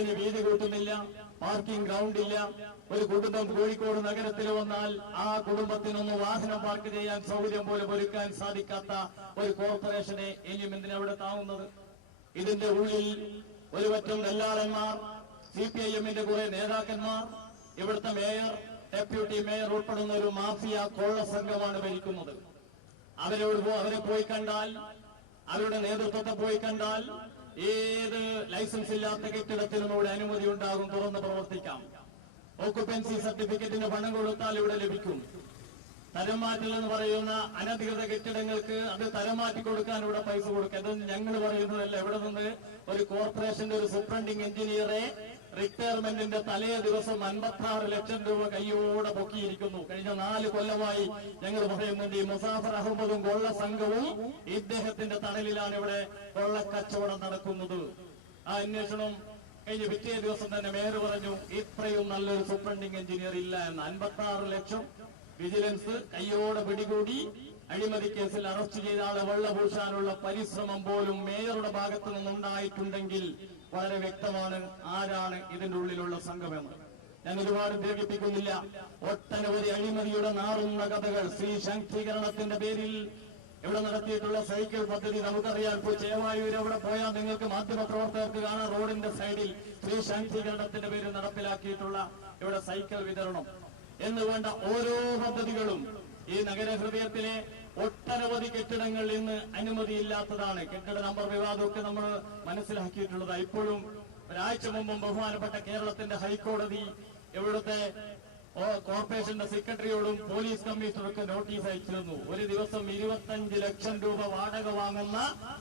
റോഡിന് വീതി കൂട്ടുന്നില്ല parking ground ഇല്ല. ഒരു കുടുംബം കോഴിക്കോട് നഗരത്തിൽ വന്നാൽ ആ കുടുംബത്തിനൊന്ന് വാഹനം പാർക്ക് ചെയ്യാൻ സൗകര്യം പോലും ഒരുക്കാൻ സാധിക്കാത്ത ഒരു കോർപ്പറേഷനെ ഇനിയും എന്തിനവിടെ താങ്ങുന്നത്? ഇതിന്റെ ഉള്ളിൽ ഒരു പറ്റം ദല്ലാളന്മാർ സി പി ഐ എമ്മിന്റെ കുറെ നേതാക്കന്മാർ ഇവിടുത്തെ മേയർ ഡെപ്യൂട്ടി മേയർ ഉൾപ്പെടുന്ന ഒരു മാഫിയ കൊള്ള സംഘമാണ് ഭരിക്കുന്നത്. അവരോട് അവരെ പോയി കണ്ടാൽ അവരുടെ നേതൃത്വത്തെ പോയി കണ്ടാൽ ഏത് ലൈസൻസ് ഇല്ലാത്ത കെട്ടിടത്തിനും ഇവിടെ അനുമതി ഉണ്ടാകും തുറന്ന് പ്രവർത്തിക്കാം. ഓക്കുപ്പൻസി സർട്ടിഫിക്കറ്റിന് പണം കൊടുത്താൽ ഇവിടെ ലഭിക്കും. തരംമാറ്റൽ എന്ന് പറയുന്ന അനധികൃത കെട്ടിടങ്ങൾക്ക് അത് തരം മാറ്റി കൊടുക്കാൻ ഇവിടെ പൈസ കൊടുക്കുക. ഇതൊന്നും ഞങ്ങൾ പറയുന്നതല്ല. ഇവിടെ നിന്ന് ഒരു കോർപ്പറേഷന്റെ ഒരു സൂപ്രണ്ടിങ് എഞ്ചിനീയറെ റിട്ടയർമെന്റിന്റെ തലേ ദിവസം അൻപത്തി ആറ് ലക്ഷം രൂപ കൈയോടെ പൊക്കിയിരിക്കുന്നു. കഴിഞ്ഞ നാല് കൊല്ലമായി ഞങ്ങൾ പറയുന്നുണ്ട് മുസാഫർ അഹമ്മദും കൊള്ള സംഘവും ഇദ്ദേഹത്തിന്റെ തണലിലാണ് ഇവിടെ കൊള്ളക്കച്ചവടം നടക്കുന്നത്. ആ അന്വേഷണം കഴിഞ്ഞ പിറ്റേ ദിവസം തന്നെ മേയർ പറഞ്ഞു ഇത്രയും നല്ലൊരു സൂപ്രണ്ടിങ് എഞ്ചിനീയർ ഇല്ല എന്ന്. അൻപത്തി ആറ് ലക്ഷം വിജിലൻസ് കയ്യോടെ പിടികൂടി അഴിമതി കേസിൽ അറസ്റ്റ് ചെയ്ത ആളെ വെള്ളപൂശാനുള്ള പരിശ്രമം പോലും മേയറുടെ ഭാഗത്തു നിന്നുണ്ടായിട്ടുണ്ടെങ്കിൽ വളരെ വ്യക്തമാണ് ആരാണ് ഇതിന്റെ ഉള്ളിലുള്ള സംഘമെന്ന്. ഞാൻ ഒരുപാട് ദീർഘിപ്പിക്കുന്നില്ല. ഒട്ടനവധി അഴിമതിയുടെ നാറുന്ന കഥകൾ സ്ത്രീ ശാക്തീകരണത്തിന്റെ പേരിൽ ഇവിടെ നടത്തിയിട്ടുള്ള സൈക്കിൾ പദ്ധതി നമുക്കറിയാം. ഇപ്പോൾ ചേവായൂർ അവിടെ പോയാൽ നിങ്ങൾക്ക് മാധ്യമ പ്രവർത്തകർക്ക് കാണാം. റോഡിന്റെ സൈഡിൽ സ്ത്രീ ശാക്തീകരണത്തിന്റെ പേരിൽ നടപ്പിലാക്കിയിട്ടുള്ള ഇവിടെ സൈക്കിൾ വിതരണം. എന്ന് വേണ്ട ഓരോ പദ്ധതികളും ഈ നഗരഹൃദയത്തിലെ ഒട്ടനവധി കെട്ടിടങ്ങൾ ഇന്ന് അനുമതിയില്ലാത്തതാണ്. കെട്ടിട നമ്പർ വിവാദമൊക്കെ നമ്മൾ മനസ്സിലാക്കിയിട്ടുള്ളത്. ഇപ്പോഴും ഒരാഴ്ച മുമ്പും ബഹുമാനപ്പെട്ട കേരളത്തിന്റെ ഹൈക്കോടതി ഇവിടുത്തെ കോർപ്പറേഷന്റെ സെക്രട്ടറിയോടും പോലീസ് കമ്മീഷണർക്ക് നോട്ടീസ് അയച്ചിരുന്നു. ഒരു ദിവസം ഇരുപത്തഞ്ച് ലക്ഷം രൂപ വാടക വാങ്ങുന്ന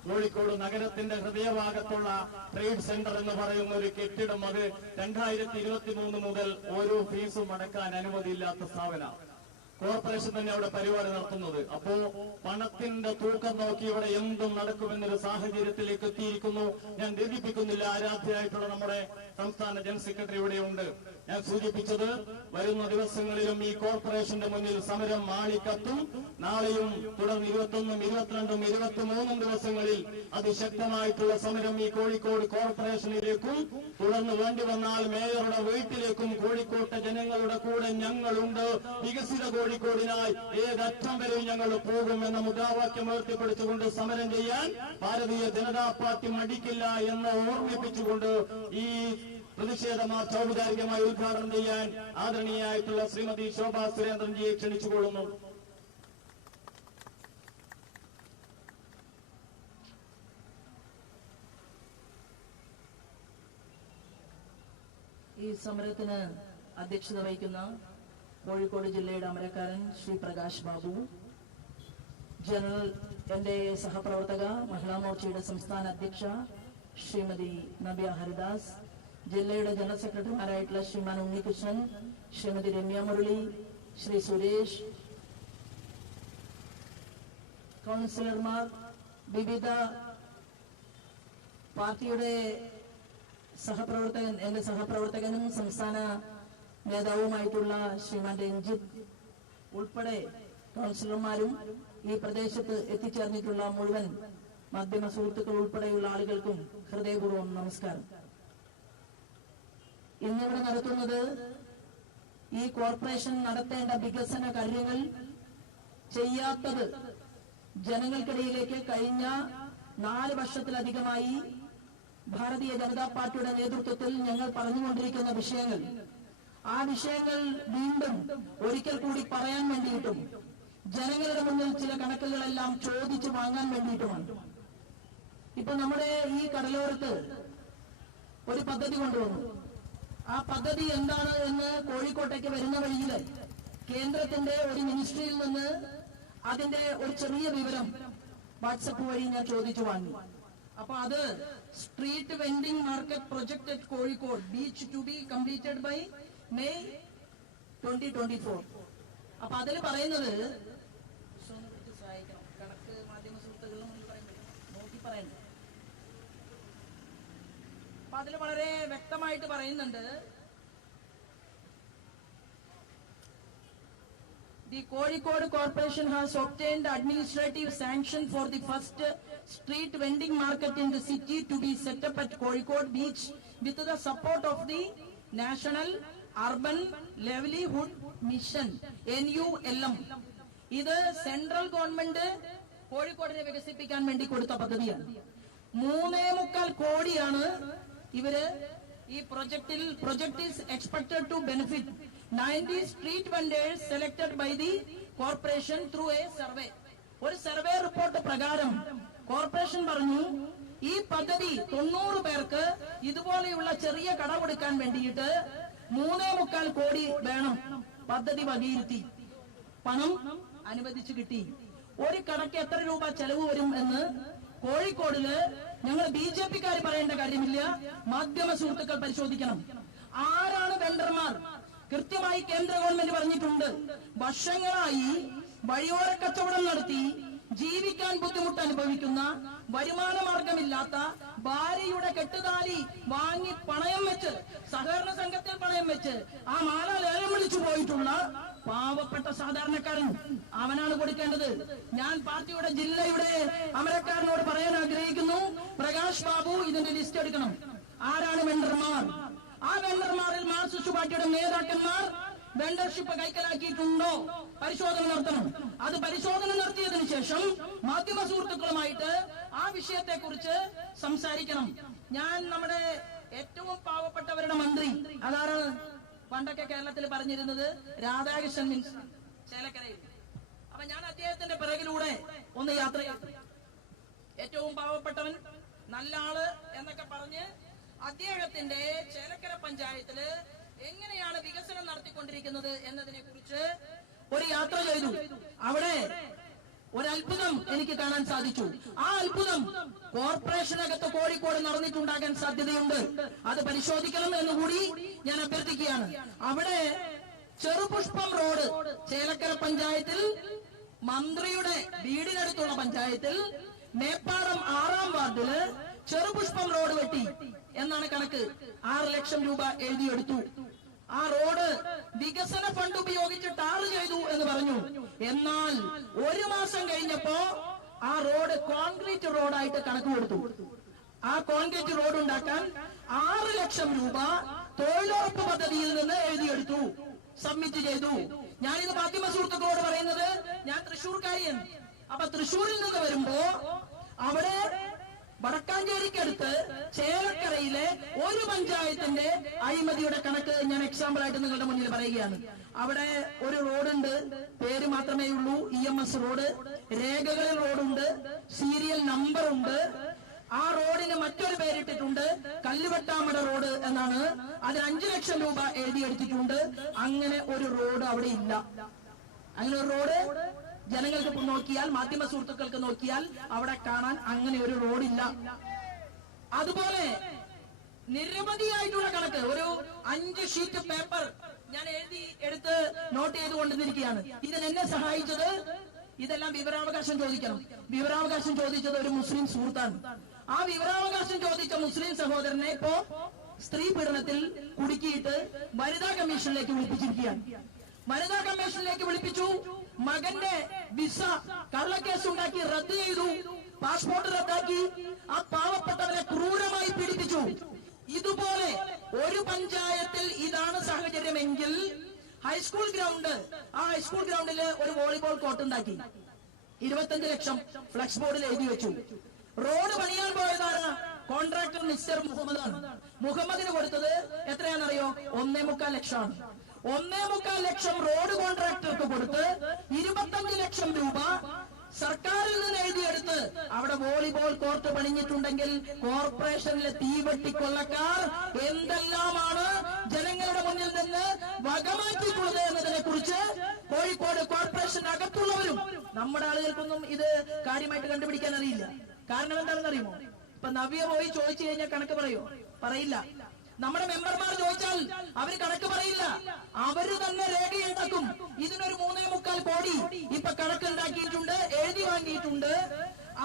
കോഴിക്കോട് നഗരത്തിന്റെ ഹൃദയഭാഗത്തുള്ള ട്രേഡ് സെന്റർ എന്ന് പറയുന്ന ഒരു കെട്ടിടം അത് രണ്ടായിരത്തി മുതൽ ഓരോ ഫീസും അടക്കാൻ അനുമതിയില്ലാത്ത സ്ഥാപനമാണ്. കോർപ്പറേഷൻ തന്നെ അവിടെ പരിപാടി നടത്തുന്നത്. അപ്പോ പണത്തിന്റെ തൂക്കം നോക്കി ഇവിടെ എന്തും നടക്കുമെന്നൊരു സാഹചര്യത്തിലേക്ക് എത്തിയിരിക്കുന്നു. ഞാൻ ദീപിപ്പിക്കുന്നില്ല ആരാധ്യയായിട്ടുള്ള നമ്മുടെ സംസ്ഥാന ജനറൽ സെക്രട്ടറി ഇവിടെയുണ്ട്. ഞാൻ സൂചിപ്പിച്ചത് വരുന്ന ദിവസങ്ങളിലും ഈ കോർപ്പറേഷന്റെ മുന്നിൽ സമരം മാളിക്കത്തും നാളെയും തുടർന്ന് ഇരുപത്തൊന്നും ഇരുപത്തിരണ്ടും ഇരുപത്തിമൂന്നും ദിവസങ്ങളിൽ അതിശക്തമായിട്ടുള്ള സമരം ഈ കോഴിക്കോട് കോർപ്പറേഷനിലേക്കും തുടർന്ന് വേണ്ടി വന്നാൽ മേയറുടെ വീട്ടിലേക്കും കോഴിക്കോട്ടെ ജനങ്ങളുടെ കൂടെ ഞങ്ങളുണ്ട്. വികസിത കോഴിക്കോടിനായി ഏതറ്റം വരെയും ഞങ്ങൾ പോകും എന്ന മുദ്രാവാക്യം ഉയർത്തിപ്പിടിച്ചുകൊണ്ട് സമരം ചെയ്യാൻ ഭാരതീയ ജനതാ പാർട്ടി മടിക്കില്ല എന്ന് ഓർമ്മിപ്പിച്ചുകൊണ്ട് ഈ പ്രതിഷേധ മാർച്ച് ഔപചാരികമായി ഉദ്ഘാടനം ചെയ്യാൻ ആദരണീയായിട്ടുള്ള ശ്രീമതി ശോഭാ സുരേന്ദ്രൻജിയെ ക്ഷണിച്ചുകൊള്ളുന്നു. ഈ സമരത്തിന് അധ്യക്ഷത വഹിക്കുന്ന കോഴിക്കോട് ജില്ലയുടെ അമരക്കാരൻ ശ്രീ പ്രകാശ് ബാബു ജനറൽ എന്റെ സഹപ്രവർത്തക മഹിളാ മോർച്ചയുടെ സംസ്ഥാന അധ്യക്ഷ ശ്രീമതി നബിയ ഹരിദാസ് ജില്ലയുടെ ജനറൽ സെക്രട്ടറിമാരായിട്ടുള്ള ശ്രീമാൻ ഉണ്ണികൃഷ്ണൻ ശ്രീമതി രമ്യ മുരളി ശ്രീ സുരേഷ് കൗൺസിലർമാർ വിവിധ പാർട്ടിയുടെ സഹപ്രവർത്തകൻ എന്റെ സഹപ്രവർത്തകനും സംസ്ഥാന നേതാവുമായിട്ടുള്ള ശ്രീമാൻ രഞ്ജിത്ത് ഉൾപ്പെടെ കൗൺസിലർമാരും ഈ പ്രദേശത്ത് എത്തിച്ചേർന്നിട്ടുള്ള മുഴുവൻ മാധ്യമ സുഹൃത്തുക്കൾ ഉൾപ്പെടെയുള്ള ആളുകൾക്കും ഹൃദയപൂർവം നമസ്കാരം. ഇന്നിവിടെ നടത്തുന്നത് ഈ കോർപ്പറേഷൻ നടത്തേണ്ട വികസന കാര്യങ്ങൾ ചെയ്യാത്തത് ജനങ്ങൾക്കിടയിലേക്ക് കഴിഞ്ഞ നാല് വർഷത്തിലധികമായി ഭാരതീയ ജനതാ പാർട്ടിയുടെ നേതൃത്വത്തിൽ ഞങ്ങൾ പറഞ്ഞുകൊണ്ടിരിക്കുന്ന വിഷയങ്ങൾ. ആ വിഷയങ്ങൾ വീണ്ടും ഒരിക്കൽ കൂടി പറയാൻ വേണ്ടിയിട്ടും ജനങ്ങളുടെ മുന്നിൽ ചില കണക്കുകളെല്ലാം ചോദിച്ചു വാങ്ങാൻ വേണ്ടിയിട്ടുമാണ്. ഇപ്പൊ നമ്മുടെ ഈ കടലോരത്ത് ഒരു പദ്ധതി കൊണ്ടുവന്നു. ആ പദ്ധതി എന്താണ് എന്ന് കോഴിക്കോട്ടേക്ക് വരുന്ന വഴിയിൽ കേന്ദ്രത്തിന്റെ ഒരു മിനിസ്ട്രിയിൽ നിന്ന് അതിന്റെ ഒരു ചെറിയ വിവരം വാട്സപ്പ് വഴി ഞാൻ ചോദിച്ചു വാങ്ങി. അപ്പൊ അത് street vending market project at Kozhikode beach to be completed by May twenty twenty four അപ്പൊ അതിൽ പറയുന്നത് കണക്ക് മാധ്യമ സുഹൃത്തുക്കളും നോക്കി പറയുന്നു അപ്പൊ അതിൽ വളരെ വ്യക്തമായിട്ട് പറയുന്നുണ്ട് The Kozhikode Corporation has obtained administrative sanction for the first street vending market in the city to be set up at Kozhikode Beach with the support of the National Urban Livelihood Mission NULM. ഇത് central government കോഴിക്കോടിനെ വികസിപ്പിക്കാൻ വേണ്ടി കൊടുത്ത പദ്ധതിയാണ് മൂന്നേ മുക്കാൽ കോടിയാണ് ഇവർ ഈ പ്രൊജക്ടിൽ project is expected to benefit ninety street vendors selected by the corporation through a survey ഒരു സർവേ റിപ്പോർട്ട് പ്രകാരം കോർപ്പറേഷൻ പറഞ്ഞു ഈ പദ്ധതി തൊണ്ണൂറ് പേർക്ക് ഇതുപോലെയുള്ള ചെറിയ കട കൊടുക്കാൻ വേണ്ടിയിട്ട് മൂന്നേ മുക്കാൽ കോടി വേണം പദ്ധതി വകയിരുത്തി. പണം അനുവദിച്ചു കിട്ടി. ഒരു കടക്ക് എത്ര രൂപ ചെലവ് വരും എന്ന് കോഴിക്കോടിൽ ഞങ്ങൾ ബി ജെ പിക്കാർ പറയേണ്ട കാര്യമില്ല. മാധ്യമ സുഹൃത്തുക്കൾ പരിശോധിക്കണം. ആരാണ് വെണ്ടർമാർ കൃത്യമായി കേന്ദ്ര ഗവൺമെന്റ് പറഞ്ഞിട്ടുണ്ട്. വർഷങ്ങളായി വഴിയോര കച്ചവടം നടത്തി ജീവിക്കാൻ ബുദ്ധിമുട്ട് അനുഭവിക്കുന്ന വരുമാന മാർഗമില്ലാത്ത ഭാര്യയുടെ കെട്ടുതാലി വാങ്ങി പണയം വെച്ച് സഹകരണ സംഘത്തിൽ പണയം വെച്ച് ആ മാല ലേലം വിളിച്ചു പോയിട്ടുള്ള പാവപ്പെട്ട സാധാരണക്കാരൻ. അവനാണ് കൊടുക്കേണ്ടത്. ഞാൻ പാർട്ടിയുടെ ജില്ലയുടെ അമരക്കാരനോട് പറയാൻ ആഗ്രഹിക്കുന്നു. പ്രകാശ് ബാബു ഇതിന്റെ ലിസ്റ്റ് എടുക്കണം. ആരാണ് വെണ്ടർമാർ? ആ വെണ്ടർമാരിൽ മാർക്സിസ്റ്റ് പാർട്ടിയുടെ നേതാക്കന്മാർ വെണ്ടർഷിപ്പ് കൈക്കലാക്കിയിട്ടുണ്ടോ? പരിശോധന നടത്തണം. അത് പരിശോധന നടത്തിയതിനു ശേഷം മാധ്യമ സുഹൃത്തുക്കളുമായിട്ട് ആ വിഷയത്തെ കുറിച്ച് സംസാരിക്കണം. ഞാൻ നമ്മുടെ ഏറ്റവും പാവപ്പെട്ടവരുടെ മന്ത്രി. അതാണ് പണ്ടൊക്കെ കേരളത്തിൽ പറഞ്ഞിരുന്നത് രാധാകൃഷ്ണൻ മീൻസ് ചേലക്കരയിൽ. അപ്പൊ ഞാൻ അദ്ദേഹത്തിന്റെ പിറകിലൂടെ ഒന്ന് യാത്ര ഏറ്റവും പാവപ്പെട്ടവൻ നല്ല ആൾ എന്നൊക്കെ പറഞ്ഞ് അദ്ദേഹത്തിന്റെ ചേലക്കര പഞ്ചായത്തിൽ എങ്ങനെയാണ് വികസനം നടത്തിക്കൊണ്ടിരിക്കുന്നത് എന്നതിനെ കുറിച്ച് ഒരു യാത്ര ചെയ്തു. അവിടെ ഒരത്ഭുതം എനിക്ക് കാണാൻ സാധിച്ചു. ആ അത്ഭുതം കോർപ്പറേഷനകത്ത് കോഴിക്കോട് നടന്നിട്ടുണ്ടാകാൻ സാധ്യതയുണ്ട്. അത് പരിശോധിക്കണം എന്നുകൂടി ഞാൻ അഭ്യർത്ഥിക്കുകയാണ്. അവിടെ ചെറുപുഷ്പം റോഡ് ചേലക്കര പഞ്ചായത്തിൽ മന്ത്രിയുടെ വീടിനടുത്തുള്ള പഞ്ചായത്തിൽ മേപ്പാടം ആറാം വാർഡിൽ ചെറുപുഷ്പം റോഡ് വെട്ടി എന്നാണ് കണക്ക്. ആറ് ലക്ഷം രൂപ എഴുതിയെടുത്തു ആ റോഡ് വികസന ഫണ്ട് ഉപയോഗിച്ച് ടാർ ചെയ്തു എന്ന് പറഞ്ഞു എന്നാൽ ഒരു മാസം കഴിഞ്ഞപ്പോ ആ റോഡ് കോൺക്രീറ്റ് റോഡായിട്ട് കണക്ക് കൊടുത്തു. ആ കോൺക്രീറ്റ് റോഡ് ഉണ്ടാക്കാൻ ആറ് ലക്ഷം രൂപ തൊഴിലുറപ്പ് പദ്ധതിയിൽ നിന്ന് എഴുതിയെടുത്തു. സബ്മിറ്റ് ചെയ്തു. ഞാനിത് മാധ്യമ സുഹൃത്തുക്കളോട് പറയുന്നത് ഞാൻ തൃശ്ശൂർക്കാരിയാണ്. അപ്പൊ തൃശ്ശൂരിൽ നിന്ന് വരുമ്പോ അവിടെ വടക്കാഞ്ചേരിക്കടുത്ത് ചേലക്കരയിലെ ഒരു പഞ്ചായത്തിന്റെ അഴിമതിയുടെ കണക്ക് ഞാൻ എക്സാമ്പിൾ ആയിട്ട് നിങ്ങളുടെ മുന്നിൽ പറയുകയാണ്. അവിടെ ഒരു റോഡുണ്ട്. പേര് മാത്രമേ ഉള്ളൂ. E M S road. രേഖകളിൽ റോഡുണ്ട്. സീരിയൽ നമ്പർ ഉണ്ട് ആ റോഡിന് മറ്റൊരു പേരിട്ടിട്ടുണ്ട്. കല്ലുവെട്ടാമട റോഡ് എന്നാണ്. അതിന് അഞ്ചു ലക്ഷം രൂപ എഴുതിയെടുത്തിട്ടുണ്ട്. അങ്ങനെ ഒരു റോഡ് അവിടെ ഇല്ല. അങ്ങനെ ഒരു റോഡ് ജനങ്ങൾക്ക് നോക്കിയാൽ മാധ്യമ സുഹൃത്തുക്കൾക്ക് നോക്കിയാൽ അവിടെ കാണാൻ അങ്ങനെ ഒരു റോഡില്ല. അതുപോലെ നിരവധിയായിട്ടുള്ള കണക്ക് ഒരു അഞ്ച് ഷീറ്റ് പേപ്പർ ഞാൻ എഴുതി എടുത്ത് നോട്ട് ചെയ്ത് കൊണ്ടിരിക്കുകയാണ്. ഇതിന് എന്നെ സഹായിച്ചത് ഇതെല്ലാം വിവരാവകാശം ചോദിക്കണം. വിവരാവകാശം ചോദിച്ചത് ഒരു മുസ്ലിം സുഹൃത്താണ്. ആ വിവരാവകാശം ചോദിച്ച മുസ്ലിം സഹോദരനെ ഇപ്പോ സ്ത്രീ പീഡനത്തിൽ കുടുക്കിയിട്ട് വനിതാ കമ്മീഷനിലേക്ക് വിളിപ്പിച്ചിരിക്കുകയാണ്. വനിതാ കമ്മീഷനിലേക്ക് വിളിപ്പിച്ചു. മകന്റെ വിസ കള്ളക്കേസ് ഉണ്ടാക്കി റദ്ദ് ചെയ്തു. പാസ്പോർട്ട് റദ്ദാക്കി. ആ പാവപ്പെട്ടവനെ ക്രൂരമായി പീഡിപ്പിച്ചു. ഇതുപോലെ ഒരു പഞ്ചായത്തിൽ ഇതാണ് സാഹചര്യമെങ്കിൽ ഹൈസ്കൂൾ ഗ്രൗണ്ട് ആ ഹൈസ്കൂൾ ഗ്രൗണ്ടിൽ ഒരു വോളിബോൾ കോർട്ട് ഉണ്ടാക്കി ഇരുപത്തഞ്ച് ലക്ഷം ഫ്ലക്സ് ബോർഡിൽ എഴുതി വെച്ചു. റോഡ് പണിയാൻ പോയതാണ് കോൺട്രാക്ടർ മിസ്റ്റർ മുഹമ്മദ് ആണ് മുഹമ്മദിന് കൊടുത്തത് എത്രയാണെന്നറിയോ? ഒന്നേ മുക്കാൽ ലക്ഷമാണ്. ഒന്നേ മുക്കാൽ ലക്ഷം റോഡ് കോൺട്രാക്ടർക്ക് കൊടുത്ത് ഇരുപത്തഞ്ച് ലക്ഷം രൂപ സർക്കാരിൽ നിന്ന് എഴുതിയെടുത്ത് അവിടെ വോളിബോൾ കോർട്ട് പണിഞ്ഞിട്ടുണ്ടെങ്കിൽ കോർപ്പറേഷനിലെ തീവട്ടി കൊള്ളക്കാർ എന്തെല്ലാമാണ് ജനങ്ങളുടെ മുന്നിൽ നിന്ന് വകമാറ്റിയിട്ടുള്ളത് എന്നതിനെ കുറിച്ച് കോഴിക്കോട് കോർപ്പറേഷൻ അകത്തുള്ളവരും നമ്മുടെ ആളുകൾക്കൊന്നും ഇത് കാര്യമായിട്ട് കണ്ടുപിടിക്കാൻ അറിയില്ല. കാരണം എന്താണെന്ന് അറിയുമോ ഇപ്പൊ നവ്യ പോയി ചോദിച്ചു കഴിഞ്ഞാൽ കണക്ക് പറയോ? പറയില്ല. നമ്മുടെ മെമ്പർമാർ ചോദിച്ചാൽ അവർ കണക്ക് പറയില്ല. അവർ തന്നെ രേഖയുണ്ടാക്കും. ഇതിനൊരു മൂന്നേ മുക്കാൽ കോടി ഇപ്പൊ കണക്കുണ്ടാക്കിയിട്ടുണ്ട് എഴുതി വാങ്ങിയിട്ടുണ്ട്.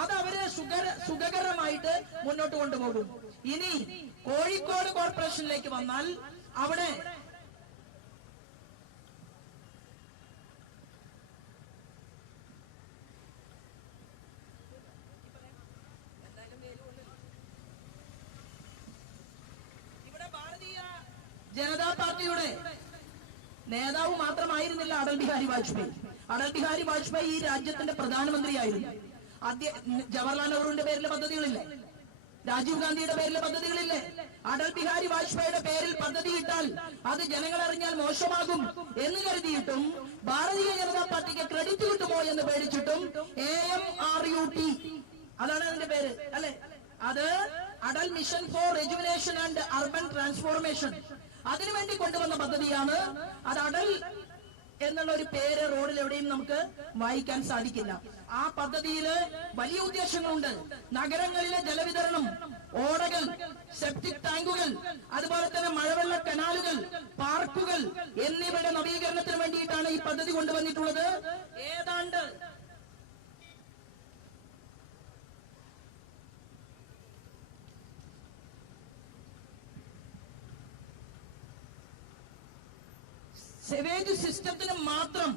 അത് അവർ സുഖര സുഖകരമായിട്ട് മുന്നോട്ട് കൊണ്ടുപോകും. ഇനി കോഴിക്കോട് കോർപ്പറേഷനിലേക്ക് വന്നാൽ അവിടെ ജനതാ പാർട്ടിയുടെ നേതാവ് മാത്രമായിരുന്നില്ല അടൽ ബിഹാരി വാജ്പേയി. അടൽ ബിഹാരി വാജ്പേയി ഈ രാജ്യത്തിന്റെ പ്രധാനമന്ത്രിയായിരുന്നു. ആദ്യ ജവഹർലാൽ നെഹ്റുവിന്റെ പേരിലെ പദ്ധതികളില്ലേ? രാജീവ് ഗാന്ധിയുടെ പേരിലെ പദ്ധതികളില്ലേ? അടൽ ബിഹാരി വാജ്പേയിയുടെ പേരിൽ പദ്ധതി ഇട്ടാൽ അത് ജനങ്ങൾ അറിഞ്ഞാൽ മോശമാകും എന്ന് കരുതിയിട്ടും ഭാരതീയ ജനതാ പാർട്ടിക്ക് ക്രെഡിറ്റ് കിട്ടുമോ എന്ന് പേടിച്ചിട്ടും A M R U T അതാണ് അതിന്റെ പേര് അല്ലെ? അത് Atal mission for rejuvenation and urban transformation അതിനുവേണ്ടി കൊണ്ടുവന്ന പദ്ധതിയാണ് അത് അടൽ എന്നുള്ള ഒരു പേര് റോഡിൽ എവിടെയും നമുക്ക് വായിക്കാൻ സാധിക്കില്ല. ആ പദ്ധതിയിൽ വലിയ ഉദ്ദേശങ്ങളുണ്ട്. നഗരങ്ങളിലെ ജലവിതരണം ഓടകൾ സെപ്റ്റിക് ടാങ്കുകൾ അതുപോലെ തന്നെ മഴവെള്ള കനാലുകൾ പാർക്കുകൾ എന്നിവയുടെ നവീകരണത്തിന് വേണ്ടിയിട്ടാണ് ഈ പദ്ധതി കൊണ്ടുവന്നിട്ടുള്ളത്. ഏതാണ്ട് സെവേജ് സിസ്റ്റത്തിന് മാത്രം